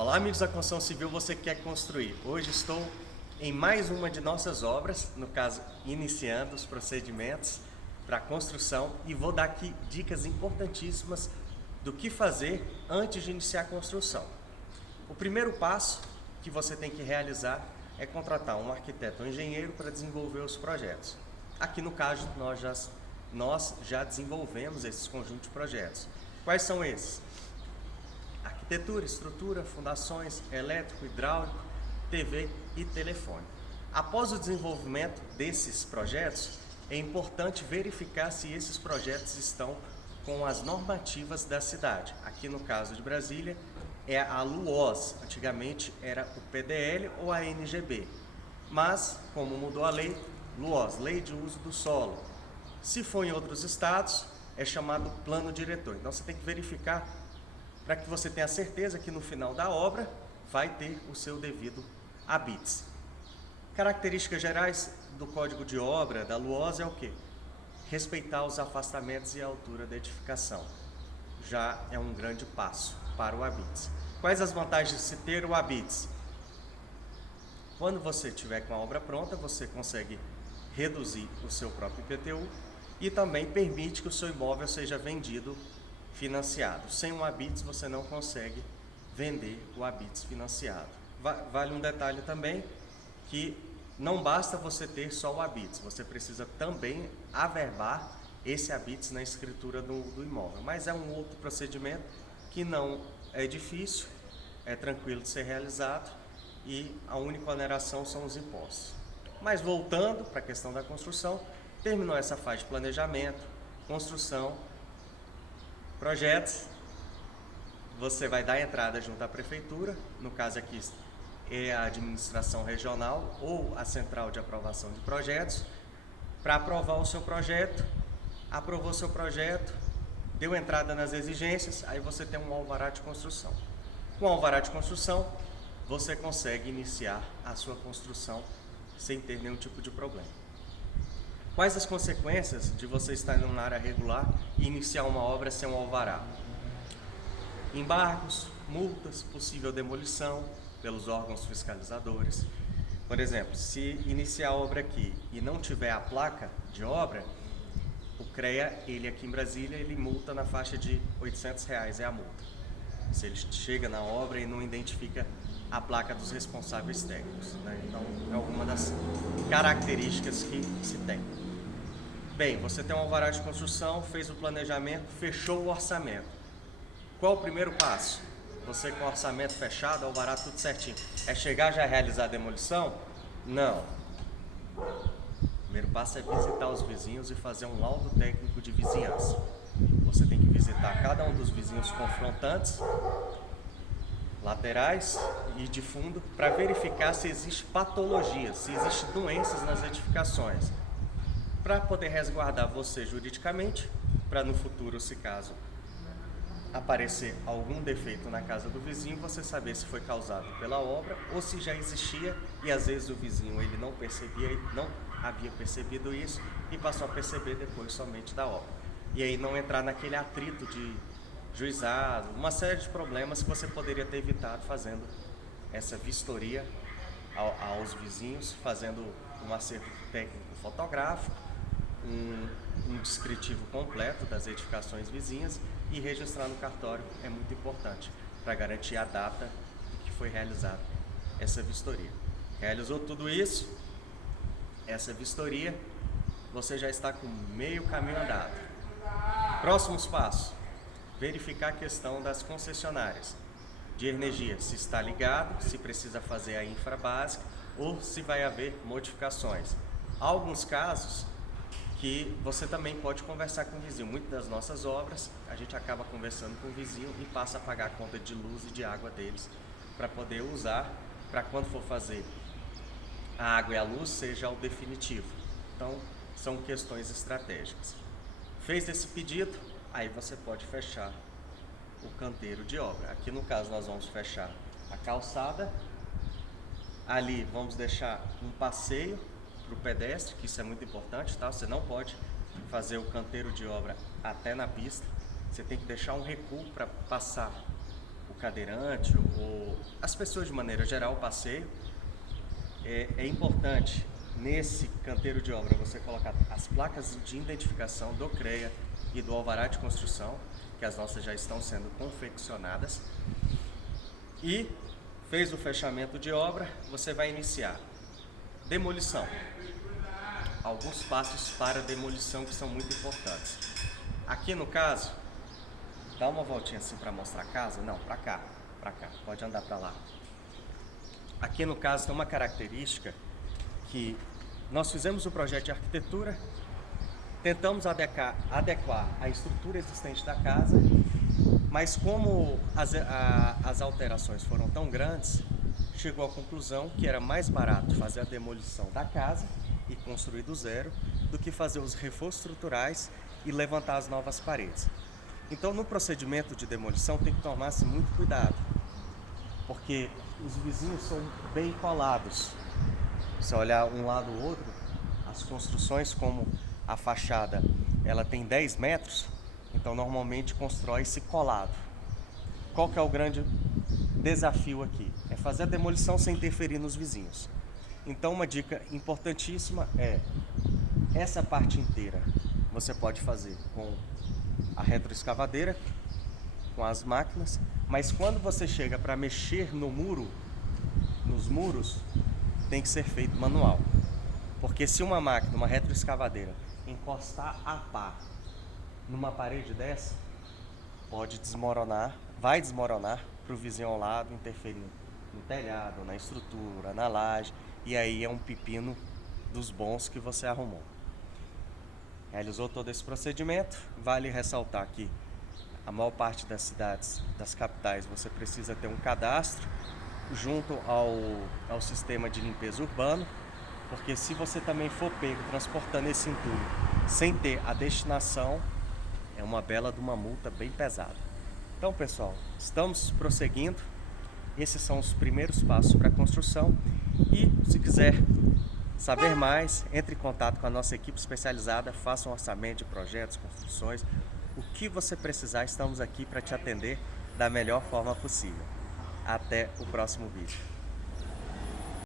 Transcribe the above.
Olá, amigos da construção civil, você que quer construir. Hoje estou em mais uma de nossas obras, no caso, iniciando os procedimentos para a construção, e vou dar aqui dicas importantíssimas do que fazer antes de iniciar a construção. O primeiro passo que você tem que realizar é contratar um arquiteto ou engenheiro para desenvolver os projetos. Aqui no caso, nós já desenvolvemos esses conjuntos de projetos. Quais são esses? Arquitetura, estrutura, fundações, elétrico, hidráulico, TV e telefone. Após o desenvolvimento desses projetos, é importante verificar se esses projetos estão com as normativas da cidade. Aqui no caso de Brasília é a LUOS, antigamente era o PDL ou a NGB, mas como mudou a lei, LUOS, Lei de Uso do Solo. Se for em outros estados, é chamado plano diretor. Então você tem que verificar para que você tenha certeza que no final da obra vai ter o seu devido habites. Características gerais do Código de Obra da LUOS é o quê? Respeitar os afastamentos e a altura da edificação. Já é um grande passo para o habites. Quais as vantagens de se ter o habites? Quando você tiver com a obra pronta, você consegue reduzir o seu próprio IPTU e também permite que o seu imóvel seja vendido financiado. Sem um habites você não consegue vender o habites financiado. Vale um detalhe também, que não basta você ter só o habites, você precisa também averbar esse habites na escritura do imóvel. Mas é um outro procedimento que não é difícil, é tranquilo de ser realizado e a única oneração são os impostos. Mas voltando para a questão da construção, terminou essa fase de planejamento, construção, projetos, você vai dar entrada junto à prefeitura, no caso aqui é a administração regional ou a central de aprovação de projetos, para aprovar o seu projeto. Aprovou seu projeto, deu entrada nas exigências, aí você tem um alvará de construção. Com o alvará de construção, você consegue iniciar a sua construção sem ter nenhum tipo de problema. Quais as consequências de você estar em uma área regular e iniciar uma obra sem um alvará? Embargos, multas, possível demolição pelos órgãos fiscalizadores. Por exemplo, se iniciar a obra aqui e não tiver a placa de obra, o CREA, ele aqui em Brasília, ele multa na faixa de R$800, é a multa. Se ele chega na obra e não identifica a placa dos responsáveis técnicos, né? Então, é alguma das características que se tem. Bem, você tem um alvará de construção, fez o planejamento, fechou o orçamento. Qual o primeiro passo? Você com o orçamento fechado, alvará tudo certinho. É chegar já a realizar a demolição? Não. O primeiro passo é visitar os vizinhos e fazer um laudo técnico de vizinhança. Você tem que visitar cada um dos vizinhos confrontantes, laterais e de fundo, para verificar se existe patologia, se existem doenças nas edificações, para poder resguardar você juridicamente, para no futuro, se caso aparecer algum defeito na casa do vizinho, você saber se foi causado pela obra ou se já existia e às vezes o vizinho ele não percebia, ele não havia percebido isso e passou a perceber depois somente da obra. E aí não entrar naquele atrito de juizado, uma série de problemas que você poderia ter evitado fazendo essa vistoria aos vizinhos, fazendo um acerto técnico fotográfico, um descritivo completo das edificações vizinhas e registrar no cartório é muito importante para garantir a data que foi realizada essa vistoria. Realizou tudo isso, essa vistoria, você já está com meio caminho andado. Próximos passos: verificar a questão das concessionárias de energia, se está ligado, se precisa fazer a infra básica ou se vai haver modificações. Há alguns casos que você também pode conversar com o vizinho. Muitas das nossas obras, a gente acaba conversando com o vizinho e passa a pagar a conta de luz e de água deles, para poder usar, para quando for fazer a água e a luz, seja o definitivo. Então, são questões estratégicas. Fez esse pedido, aí você pode fechar o canteiro de obra. Aqui no caso nós vamos fechar a calçada, ali vamos deixar um passeio para o pedestre, que isso é muito importante, tá? Você não pode fazer o canteiro de obra até na pista, você tem que deixar um recuo para passar o cadeirante ou as pessoas de maneira geral, o passeio, é importante nesse canteiro de obra você colocar as placas de identificação do CREA e do alvará de construção, que as nossas já estão sendo confeccionadas. E fez o fechamento de obra, você vai iniciar demolição. Alguns passos para demolição que são muito importantes. Aqui no caso, dá uma voltinha assim para mostrar a casa. Não, para cá, pode andar para lá. Aqui no caso tem uma característica que nós fizemos o projeto de arquitetura, tentamos adequar a estrutura existente da casa, mas como as alterações foram tão grandes, chegou à conclusão que era mais barato fazer a demolição da casa e construir do zero do que fazer os reforços estruturais e levantar as novas paredes. Então, no procedimento de demolição tem que tomar-se muito cuidado, porque os vizinhos são bem colados. Se olhar um lado ou outro, as construções, como a fachada, ela tem 10 metros, então normalmente constrói-se colado. Qual que é o grande desafio aqui? É fazer a demolição sem interferir nos vizinhos. Então uma dica importantíssima é, essa parte inteira você pode fazer com a retroescavadeira, com as máquinas, mas quando você chega para mexer no muro, nos muros, tem que ser feito manual. Porque se uma máquina, uma retroescavadeira, encostar a pá numa parede dessa, pode desmoronar, vai desmoronar para o vizinho ao lado, interferindo no telhado, na estrutura, na laje, e aí é um pepino dos bons que você arrumou. Realizou todo esse procedimento. Vale ressaltar que a maior parte das cidades, das capitais, você precisa ter um cadastro junto ao sistema de limpeza urbano, porque se você também for pego transportando esse entulho sem ter a destinação, é uma bela de uma multa bem pesada. Então, pessoal, estamos prosseguindo. Esses são os primeiros passos para a construção. E se quiser saber mais, entre em contato com a nossa equipe especializada, faça um orçamento de projetos, construções. O que você precisar, estamos aqui para te atender da melhor forma possível. Até o próximo vídeo.